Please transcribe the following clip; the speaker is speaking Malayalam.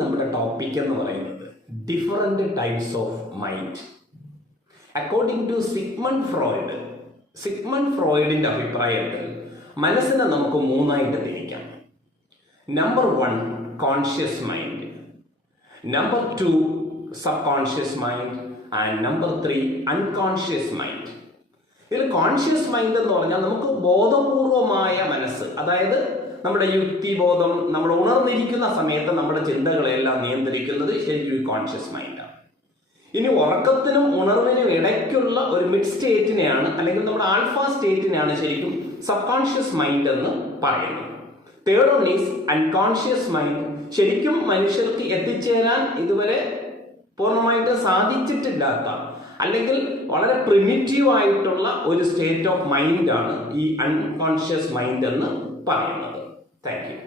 നമ്മുടെ ടോപ്പിക് എന്ന് പറയുന്നത് different types of mind. According to Sigmund ഫ്രോയിഡിന്റെ അഭിപ്രായത്തിൽ മനസ്സിനെ നമുക്ക് മൂന്നായിട്ട് തിരിക്കാം. Number 1 conscious mind, number 2 subconscious mind and number 3 unconscious mind. ഇതിൽ കോൺഷ്യസ് മൈൻഡ് എന്ന് പറഞ്ഞാൽ നമുക്ക് ബോധപൂർവമായ മനസ്സ്, അതായത് നമ്മുടെ യുക്തിബോധം, നമ്മൾ ഉണർന്നിരിക്കുന്ന സമയത്ത് നമ്മുടെ ചിന്തകളെല്ലാം നിയന്ത്രിക്കുന്നത് ശരിക്കും കോൺഷ്യസ് മൈൻഡാണ്. ഇനി ഉറക്കത്തിനും ഉണർവിനും ഇടയ്ക്കുള്ള ഒരു മിഡ് സ്റ്റേറ്റിനെയാണ്, അല്ലെങ്കിൽ നമ്മുടെ ആൽഫ സ്റ്റേറ്റിനെയാണ് ശരിക്കും സബ് കോൺഷ്യസ് മൈൻഡ് എന്ന് പറയുന്നത്. Third one is unconscious mind. ശരിക്കും മനുഷ്യർക്ക് എത്തിച്ചേരാൻ ഇതുവരെ പൂർണ്ണമായിട്ട് സാധിച്ചിട്ടില്ലാത്ത, അല്ലെങ്കിൽ വളരെ പ്രിമിറ്റീവ് ആയിട്ടുള്ള ഒരു സ്റ്റേറ്റ് ഓഫ് മൈൻഡാണ് ഈ അൺകോൺഷ്യസ് മൈൻഡ് എന്ന് പറയുന്നത്. Thank you.